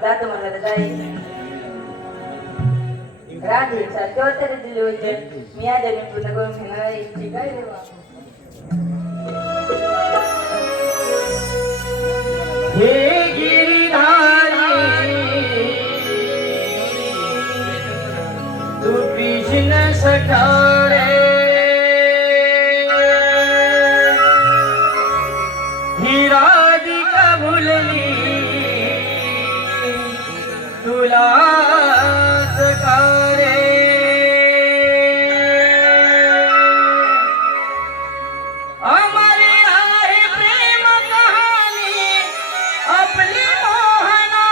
जातो म्हणलं तर जाईल. राधी सारखे तरी दिले होते मी या जन्मी पूर्ण करून घेणार आहे. ठीक आहे देवा. हे गिरिधारी तू कृष्ण सठारे ही राधिका भुलली तुला सकारे अमरे आहे प्रेम कहानी आपली मोहना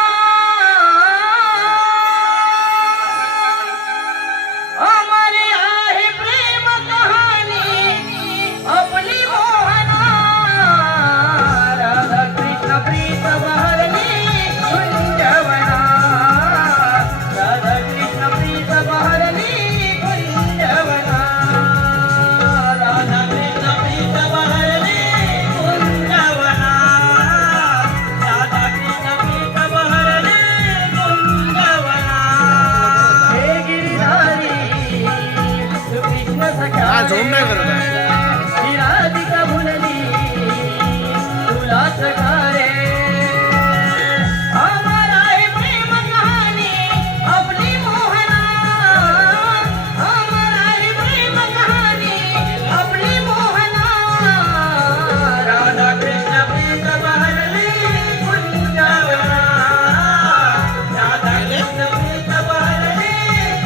अमरे आहे प्रेम कहानी आपली मोहना राधा कृष्ण प्रीत बहरली कुंजवना राधा कृष्ण प्रीत बहरली कुंजवना राधा कृष्ण प्रीत बहरली कुंजवना राधा कृष्ण प्रीत बहरली कुंजवना हे गिरिधारी तू कृष्ण सखा हा झोम नाही करत आहे. ही राधिका भुलली तुला सकारे अमर आहे प्रेम कहानी आपली मोहना अमर आहे प्रेम कहानी आपली मोहना राधा कृष्ण प्रीत बहरली कुंजवना राधा कृष्ण प्रीत बहरली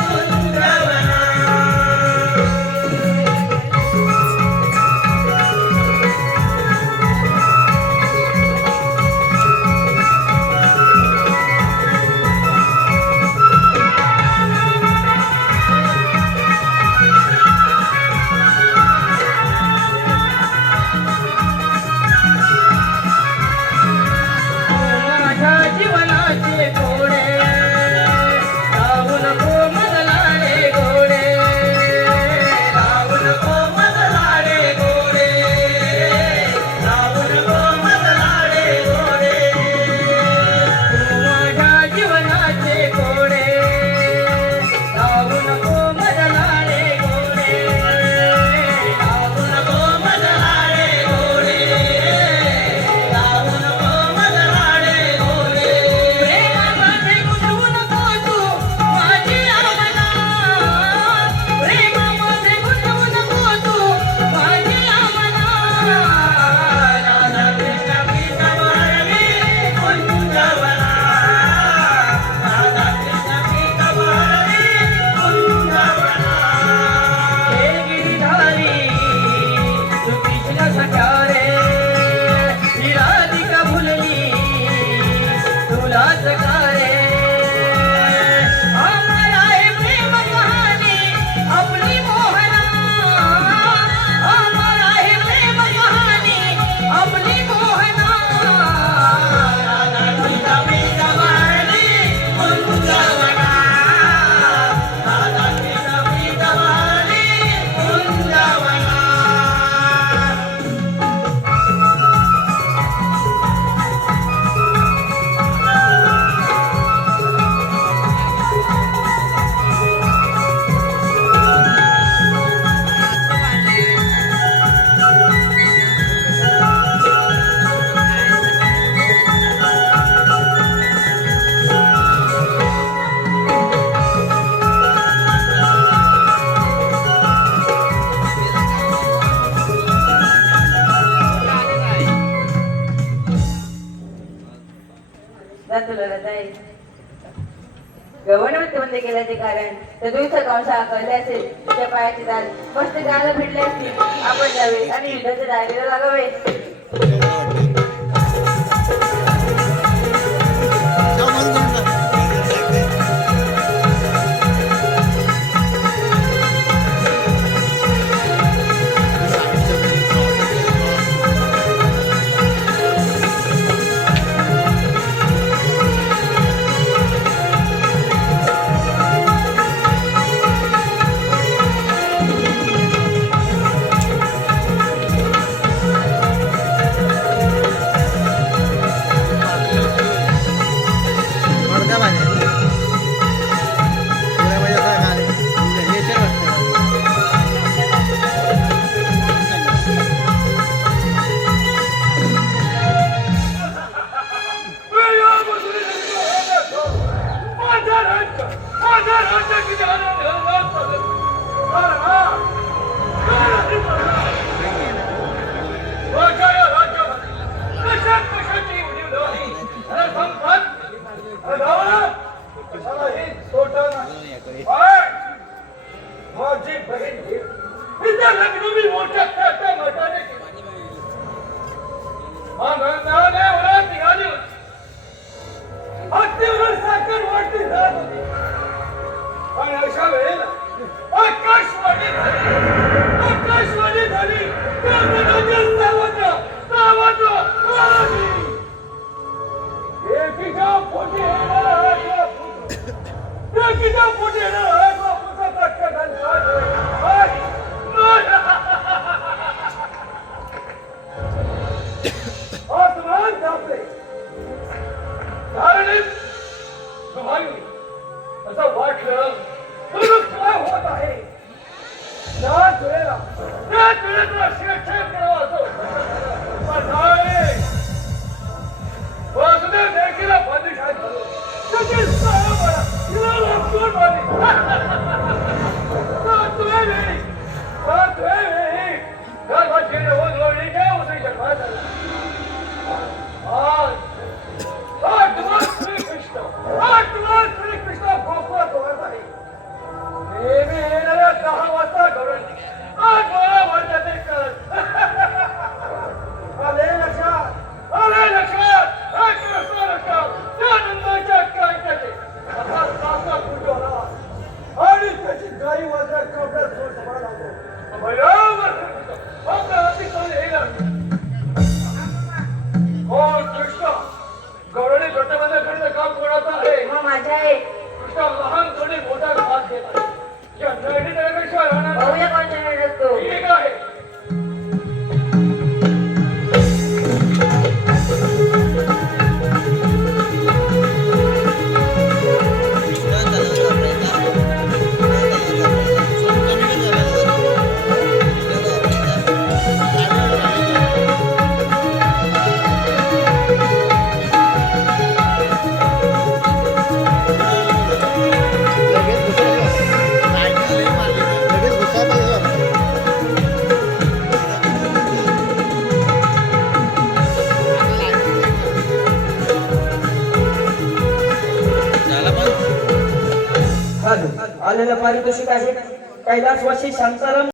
कुंजवना माझ्या जीवनाचे घोडे लावू नको मला रे घोडे लावू नको मला रे घोडे लावू नको मला रे घोडे तू माझ्या जीवनाचे घोडे लावू नको मला रे घोडे लावू नको मला रे घोडे लावू नको मला रे घोडे प्रेमामध्ये गुंतवू नको तू माझी आमना प्रेमामध्ये गुंतवू नको तू माझी आमना राधा कृष्ण प्रीत बहरली कुंजवना राधा कृष्ण प्रीत बहरली कुंजवना हे गिरिधारी तू कृष्ण सखा रे ही राधिका भुलली तुला सकारे अमर आहे प्रेम कहानी आपली मोहना अमर आहे प्रेम कहानी आपली मोहना राधा कृष्ण प्रीत बहरली कुंजवना राधा कृष्ण प्रीत बहरली कुंजवना तुला जाईल गव्हर्नमेंट बंद केल्याचे कारण तर तुमचा कंसा कळले असेल तुझ्या पायाची दाल मस्त गायला भेटले असतील आपण जावे आणि युद्धाच्या दारीला लागावे. माझा राज्य किती आनंद माझ्या या राज्यामध्ये कशाची उडीव नाही आणि संपत कशाला हे तोटा नाही माझी बहीण तिच्या लग्न मी मोठ्या त्याच्या मताने निघाली होती हत्तीवर साखर वाटली जात होती आणि अशा वेळेला आकाशवाणी झाली एकीच्या पोटी येणारा पुस्तकात आसमान कापले धारणे तुम्हाला असं वाटलं काय होत आहे त्याच वेळेला शिक्षण करावं असं वासुदेव देवकीला बंदिशात घालून त्याची तिला लपवून आली सातव्या वेळी गर्भात होऊन लोळली काय होती जन्मात आज श्रीकृष्ण गोकुळात होत आहे नेहमी येणाऱ्या 10 वाजता घडून आज मला वाटते कळत आले लक्षात त्या नंदच्या कायद्याचे असा सासा फुटवला आणि त्याची गाई वाजऱ्या कपड्यात सोड सभा लागतो बरोबर कृष्ण गौरवणी घटनामध्ये करण्याचं काम कोणाचं आहे मग माझ्या आहे कृष्ण लहानपणी मोठा भाग घेत आहे या नैनी त्यापेक्षा राहणार भाऊया कोणत्या वेळेस तो ठीक आहे आलेलं पारितोषिक आहे कैलासवासी शांताराम